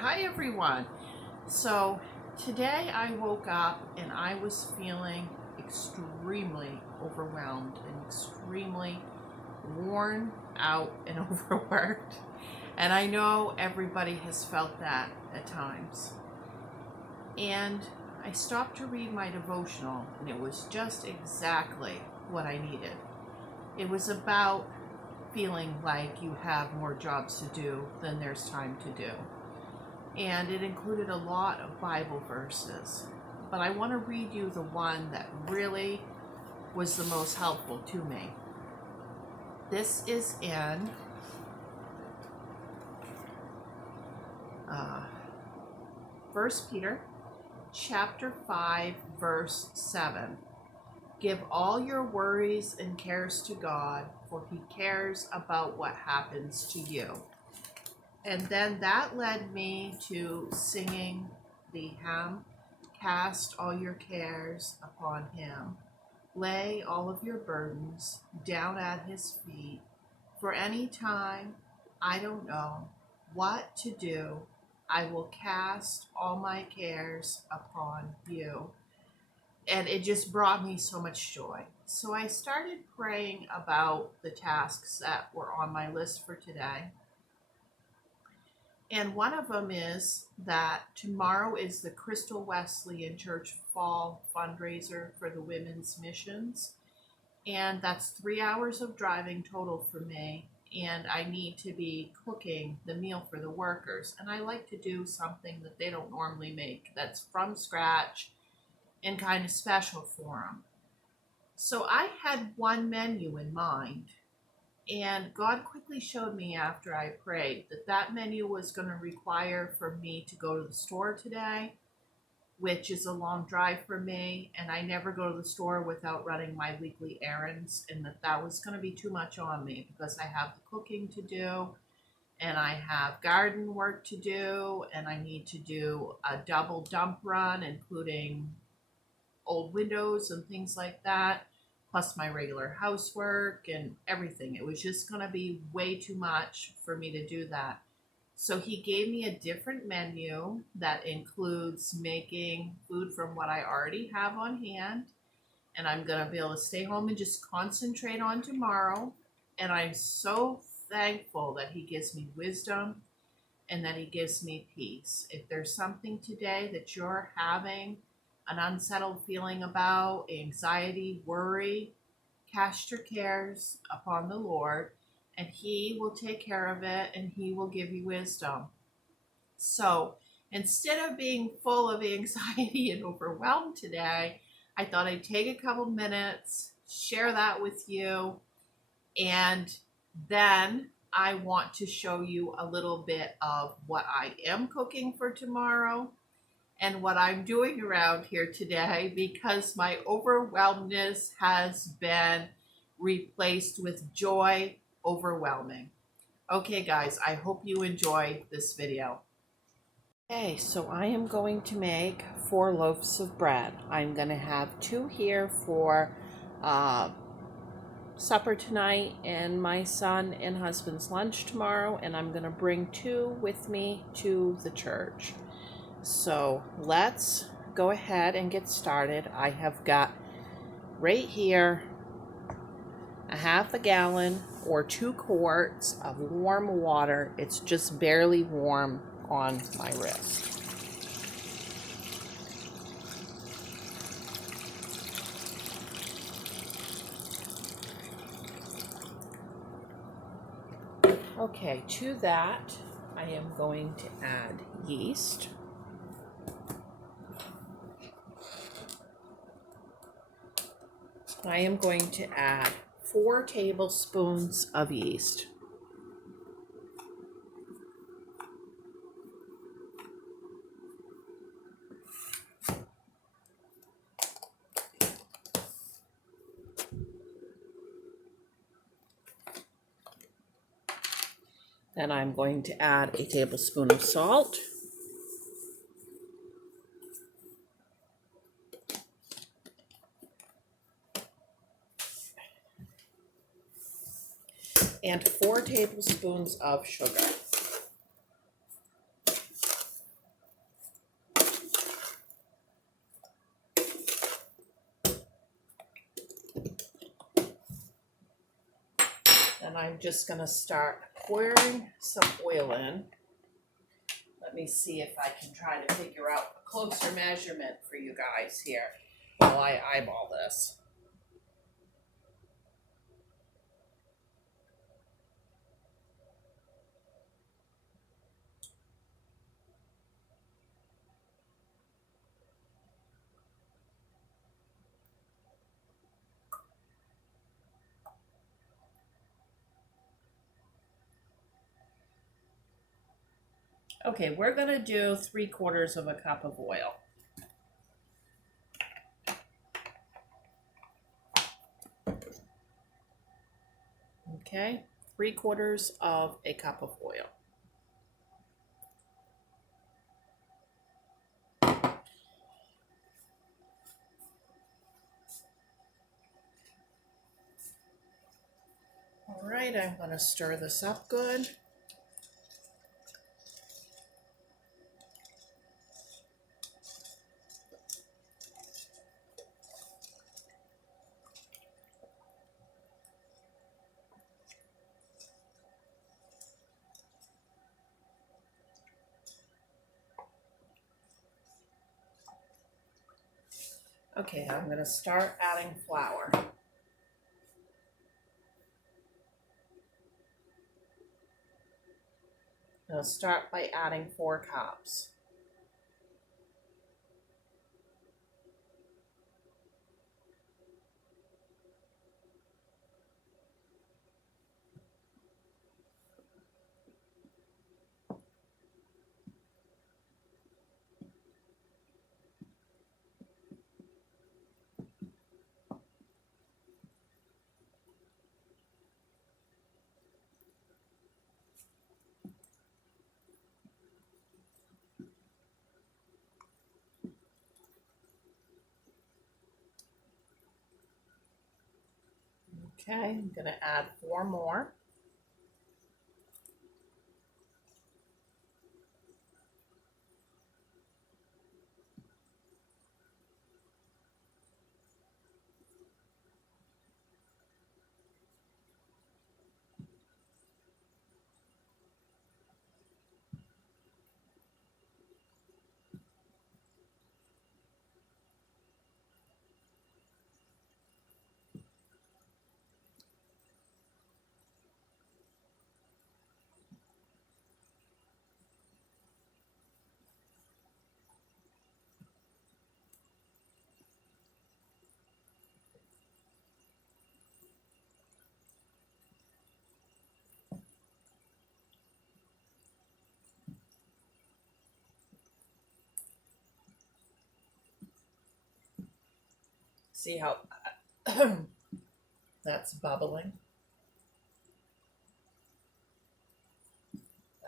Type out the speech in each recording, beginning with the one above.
Hi everyone. So today I woke up and I was feeling extremely overwhelmed and extremely worn out and overworked. And I know everybody has felt that at times. And I stopped to read my devotional and it was just exactly what I needed. It was about feeling like you have more jobs to do than there's time to do. And it included a lot of Bible verses. But I want to read you the one that really was the most helpful to me. This is in 1 Peter chapter 5, verse 7. Give all your worries and cares to God, for he cares about what happens to you. And then that led me to singing the hymn, Cast All Your Cares Upon Him. Lay all of your burdens down at his feet. For any time I don't know what to do, I will cast all my cares upon you. And it just brought me so much joy. So I started praying about the tasks that were on my list for today. And one of them is that tomorrow is the Crystal Wesleyan Church Fall fundraiser for the women's missions. And that's 3 hours of driving total for me. And I need to be cooking the meal for the workers. And I like to do something that they don't normally make that's from scratch and kind of special for them. So I had one menu in mind. And God quickly showed me after I prayed that menu was going to require for me to go to the store today, which is a long drive for me. And I never go to the store without running my weekly errands. And that was going to be too much on me because I have the cooking to do and I have garden work to do. And I need to do a double dump run, including old windows and things like that, plus my regular housework and everything. It was just going to be way too much for me to do that. So he gave me a different menu that includes making food from what I already have on hand. And I'm going to be able to stay home and just concentrate on tomorrow. And I'm so thankful that he gives me wisdom and that he gives me peace. If there's something today that you're having an unsettled feeling about, anxiety, worry, cast your cares upon the Lord, and he will take care of it and he will give you wisdom. So instead of being full of anxiety and overwhelmed today, I thought I'd take a couple minutes, share that with you, and then I want to show you a little bit of what I am cooking for tomorrow and what I'm doing around here today, because my overwhelmedness has been replaced with joy overwhelming. Okay, guys, I hope you enjoy this video. Okay, so I am going to make 4 loaves of bread. I'm going to have 2 here for supper tonight and my son and husband's lunch tomorrow, and I'm going to bring 2 with me to the church. So let's go ahead and get started. I have got right here a half a gallon or 2 quarts of warm water. It's just barely warm on my wrist. Okay, to that I am going to add yeast. I am going to add 4 tablespoons of yeast. Then I'm going to add a tablespoon of salt. And 4 tablespoons of sugar. I'm just going to start pouring some oil in. Let me see if I can try to figure out a closer measurement for you guys here while I eyeball this. Okay, we're going to do 3/4 of a cup of oil. Okay, 3/4 of a cup of oil. All right, I'm going to stir this up good. Okay, I'm going to start adding flour. I'll start by adding 4 cups. Okay, I'm going to add 4 more. See how that's bubbling?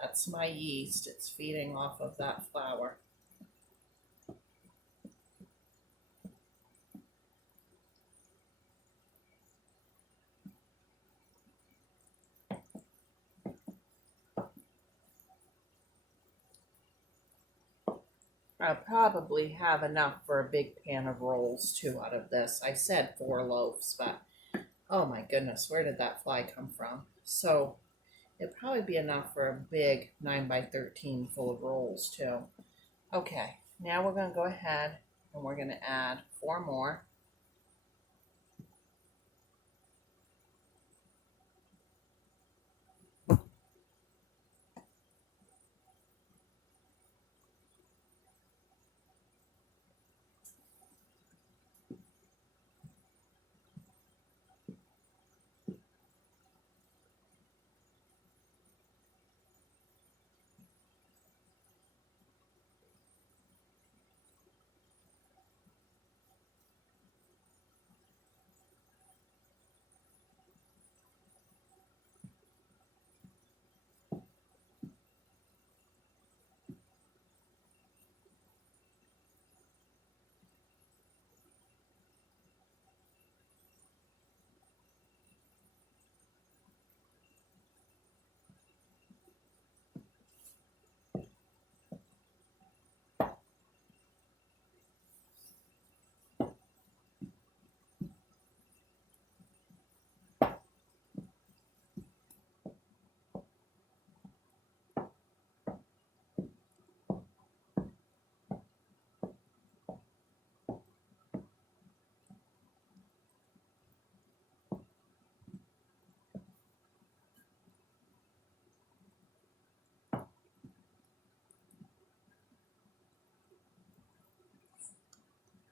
That's my yeast. It's feeding off of that flour. I'll probably have enough for a big pan of rolls too out of this. I said 4 loaves, but oh my goodness, where did that fly come from? So it'd probably be enough for a big 9x13 full of rolls too. Okay, now we're going to go ahead and we're going to add 4 more.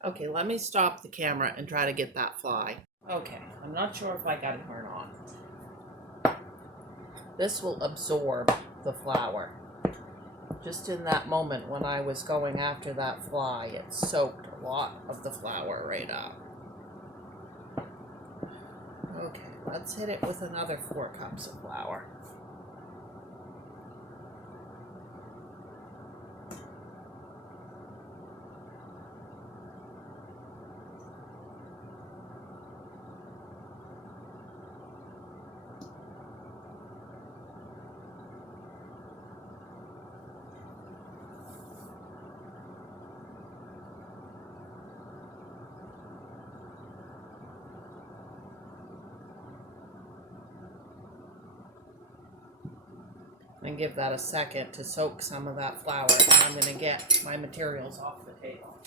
Okay, let me stop the camera and try to get that fly. Okay, I'm not sure if I got it or not. This will absorb the flour. Just in that moment when I was going after that fly, it soaked a lot of the flour right up. Okay, let's hit it with another 4 cups of flour. And give that a second to soak some of that flour, and I'm going to get my materials off the table.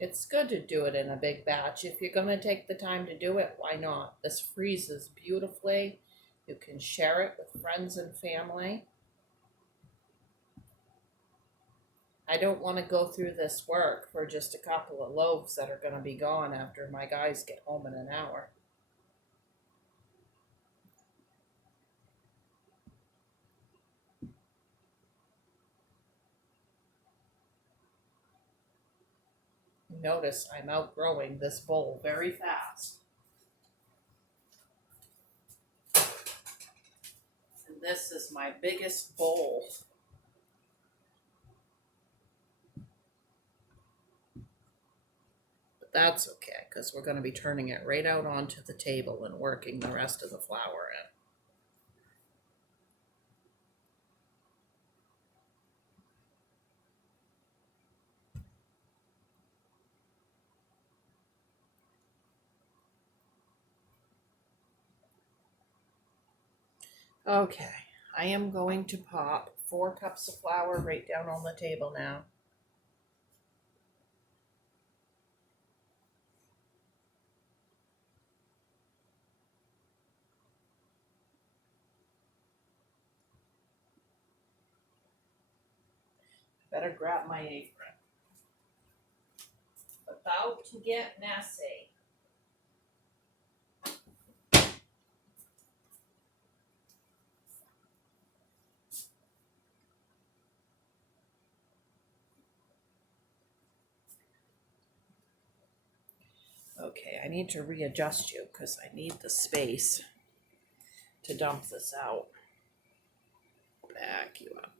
It's good to do it in a big batch. If you're going to take the time to do it, why not? This freezes beautifully. You can share it with friends and family. I don't want to go through this work for just a couple of loaves that are going to be gone after my guys get home in an hour. Notice I'm outgrowing this bowl very fast. And this is my biggest bowl. But that's okay, because we're going to be turning it right out onto the table and working the rest of the flour in. Okay, I am going to pop 4 cups of flour right down on the table now. Better grab my apron. About to get messy. Okay, I need to readjust you because I need the space to dump this out. Back you up.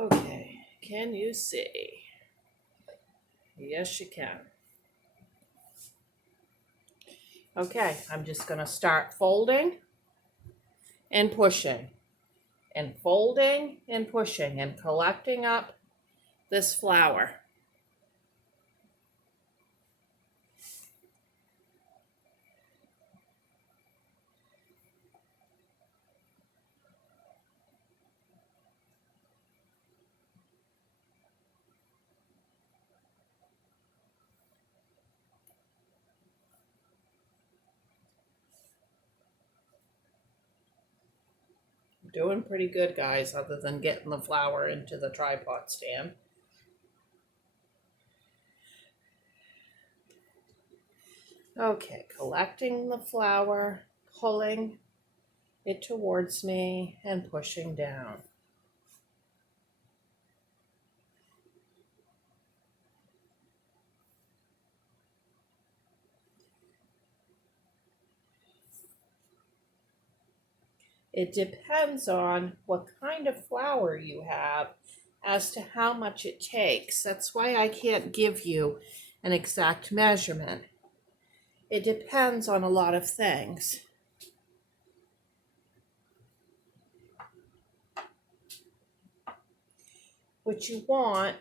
Okay, can you see? Yes, you can. Okay, I'm just going to start folding and pushing, and folding and pushing, and collecting up this flour. Doing pretty good, guys, other than getting the flour into the tripod stand. Okay, collecting the flour, pulling it towards me, and pushing down. It depends on what kind of flour you have as to how much it takes. That's why I can't give you an exact measurement. It depends on a lot of things. What you want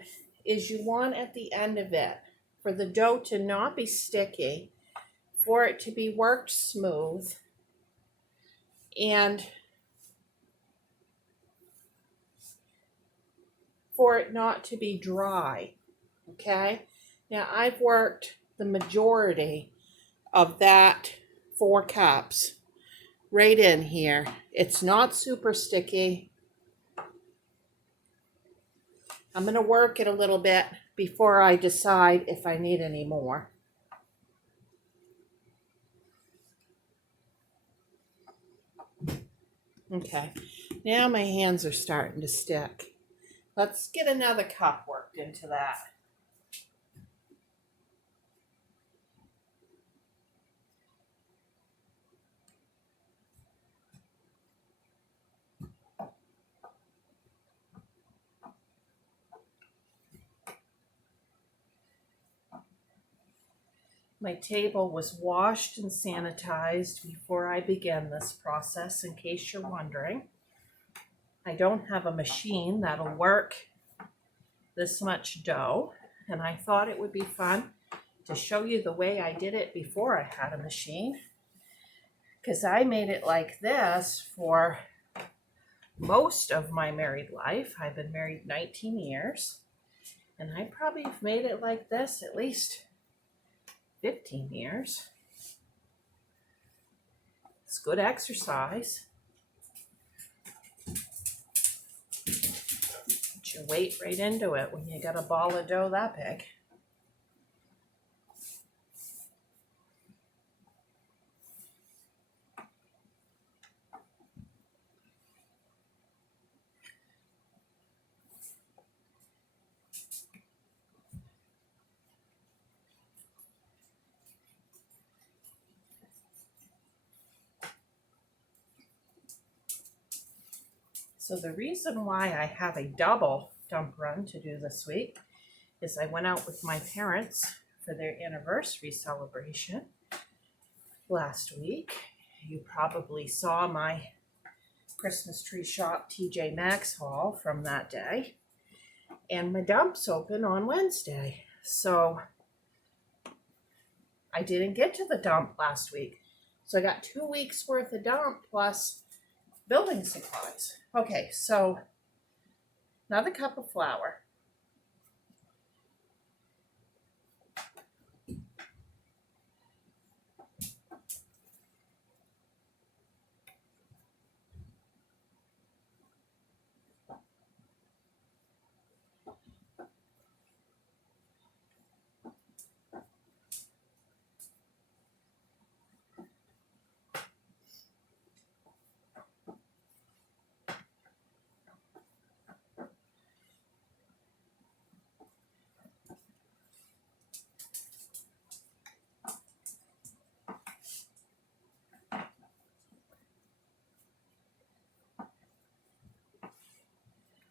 is you want at the end of it for the dough to not be sticky, for it to be worked smooth, and for it not to be dry. Okay? Now I've worked the majority of that 4 cups right in here. It's not super sticky. I'm going to work it a little bit before I decide if I need any more. Okay, now my hands are starting to stick. Let's get another cup worked into that. My table was washed and sanitized before I began this process, in case you're wondering. I don't have a machine that'll work this much dough, and I thought it would be fun to show you the way I did it before I had a machine, because I made it like this for most of my married life. I've been married 19 years, and I probably have made it like this at least 15 years. It's good exercise. Put your weight right into it when you got a ball of dough that big. So the reason why I have a double dump run to do this week is I went out with my parents for their anniversary celebration last week. You probably saw my Christmas tree shop TJ Maxx haul from that day. And my dumps open on Wednesday. So I didn't get to the dump last week. So I got 2 weeks worth of dump plus building supplies. Okay, so another cup of flour.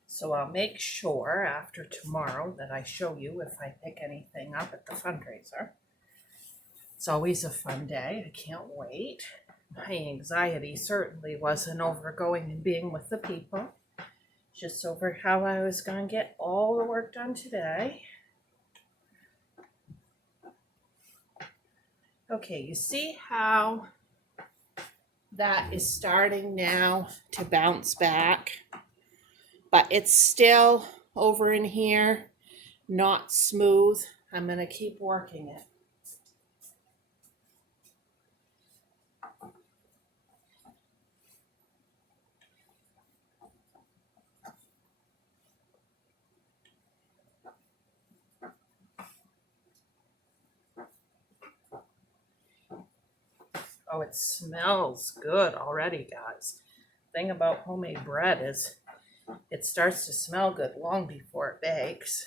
So I'll make sure after tomorrow that I show you if I pick anything up at the fundraiser. It's always a fun day. I can't wait. My anxiety certainly wasn't over going and being with the people, just over how I was going to get all the work done today. Okay, you see how that is starting now to bounce back? But it's still over in here, not smooth. I'm going to keep working it. Oh, it smells good already, guys. Thing about homemade bread is it starts to smell good long before it bakes.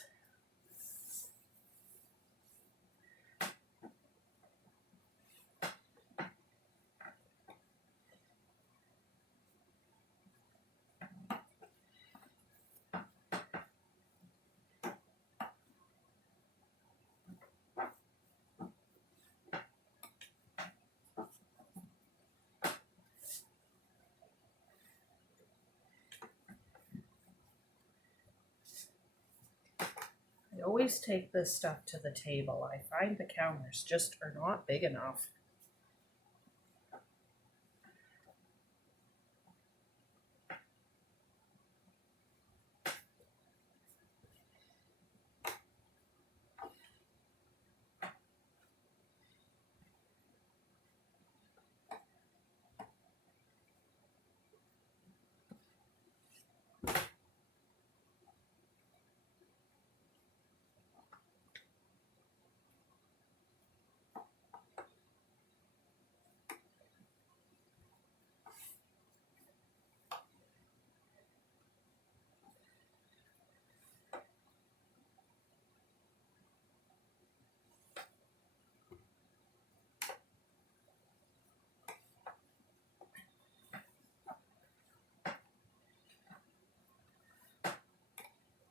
I always take this stuff to the table. I find the counters just are not big enough.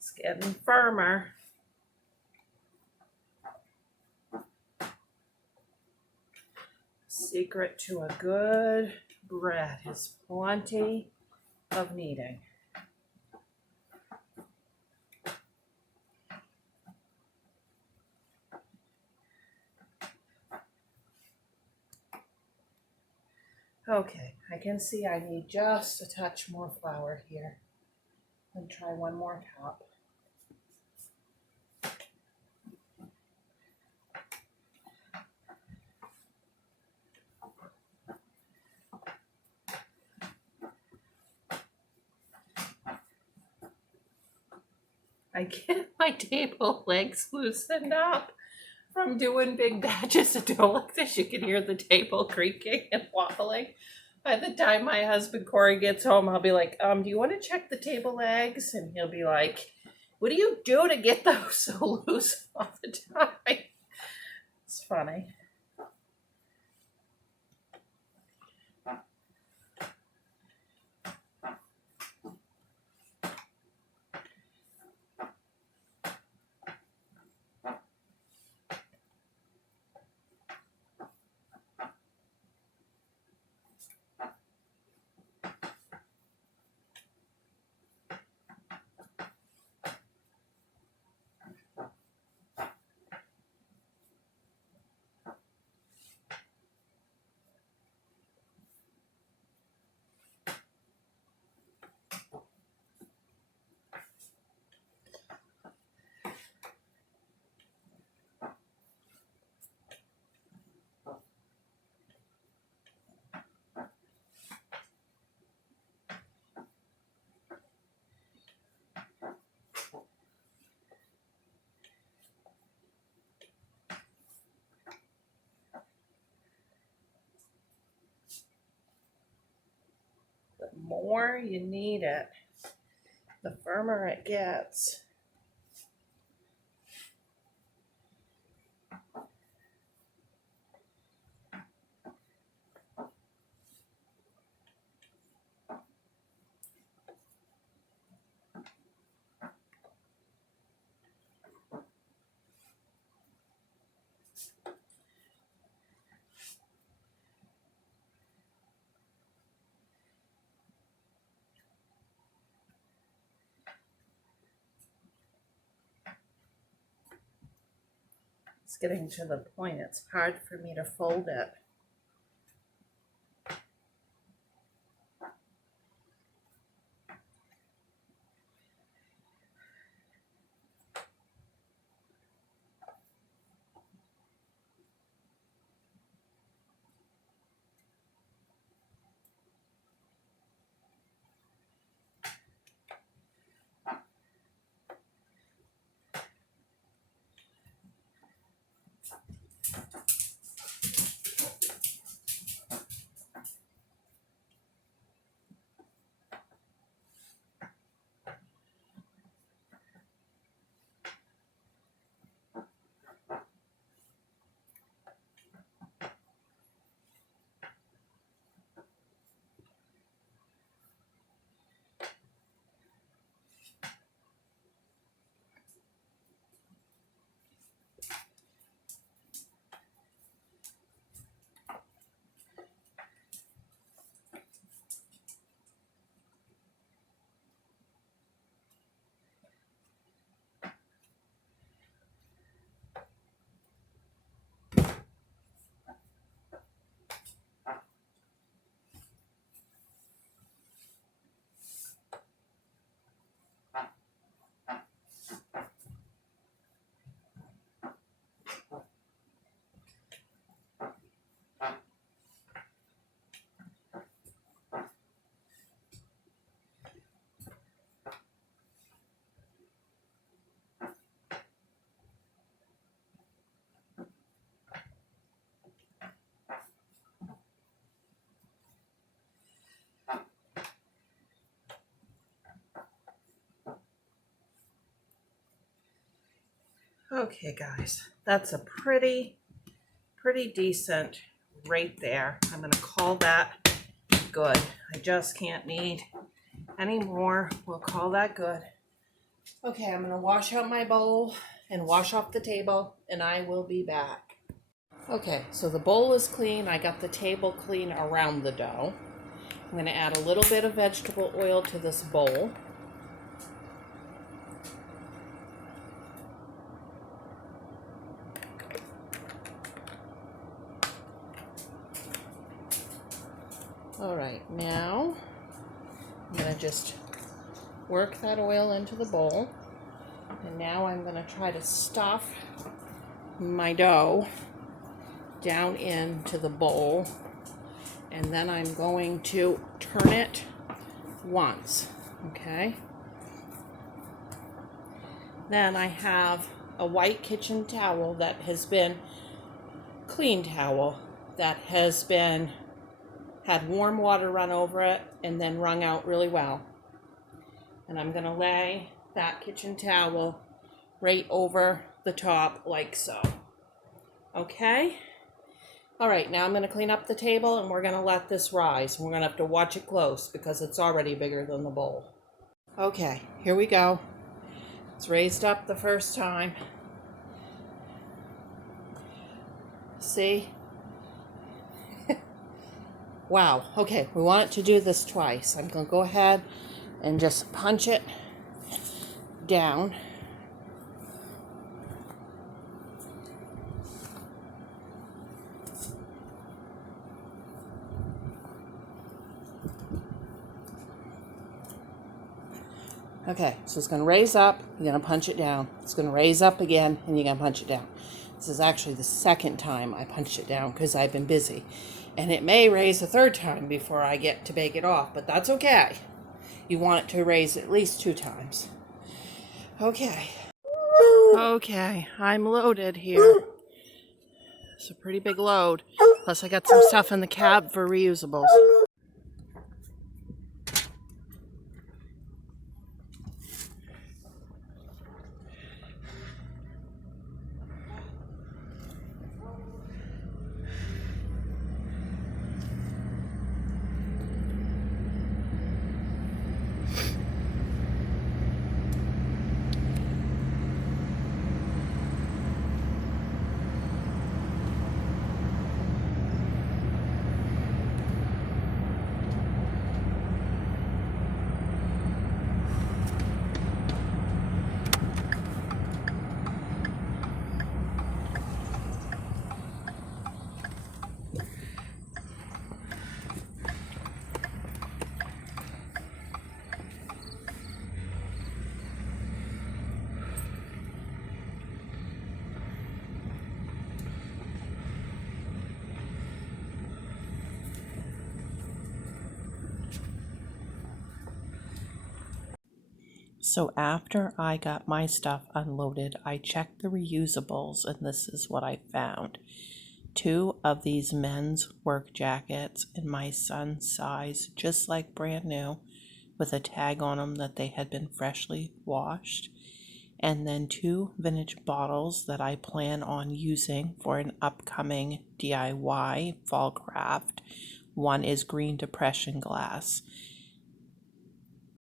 It's getting firmer. Secret to a good bread is plenty of kneading. Okay, I can see I need just a touch more flour here. And try one more cup. I get my table legs loosened up from doing big batches of dough like this. You can hear the table creaking and wobbling. By the time my husband Corey gets home, I'll be like, do you want to check the table legs? And he'll be like, what do you do to get those so loose all the time? It's funny. The more you knead it, the firmer it gets. It's getting to the point it's hard for me to fold it. Okay, guys, that's a pretty decent right there. I'm gonna call that good. I just can't need any more. We'll call that good. Okay, I'm gonna wash out my bowl and wash off the table, and I will be back. Okay, so the bowl is clean. I got the table clean around the dough. I'm gonna add a little bit of vegetable oil to this bowl. All right, now I'm gonna just work that oil into the bowl. And now I'm gonna try to stuff my dough down into the bowl. And then I'm going to turn it once, okay? Then I have a white kitchen towel that has been, clean towel, that has been had warm water run over it and then wrung out really well. And I'm gonna lay that kitchen towel right over the top like so. Okay? All right, now I'm gonna clean up the table and we're gonna let this rise. We're gonna have to watch it close because it's already bigger than the bowl. Okay, here we go. It's raised up the first time. See? Wow, okay, we want it to do this twice. I'm gonna go ahead and just punch it down. Okay, so it's gonna raise up, you're gonna punch it down. It's gonna raise up again, and you're gonna punch it down. This is actually the second time I punched it down because I've been busy. And it may raise a third time before I get to bake it off, but that's okay. You want it to raise at least 2 times. Okay. Okay, I'm loaded here. It's a pretty big load. Plus I got some stuff in the cab for reusables. So after I got my stuff unloaded, I checked the reusables, and this is what I found. 2 of these men's work jackets in my son's size, just like brand new, with a tag on them that they had been freshly washed. And then 2 vintage bottles that I plan on using for an upcoming DIY fall craft. One is green depression glass.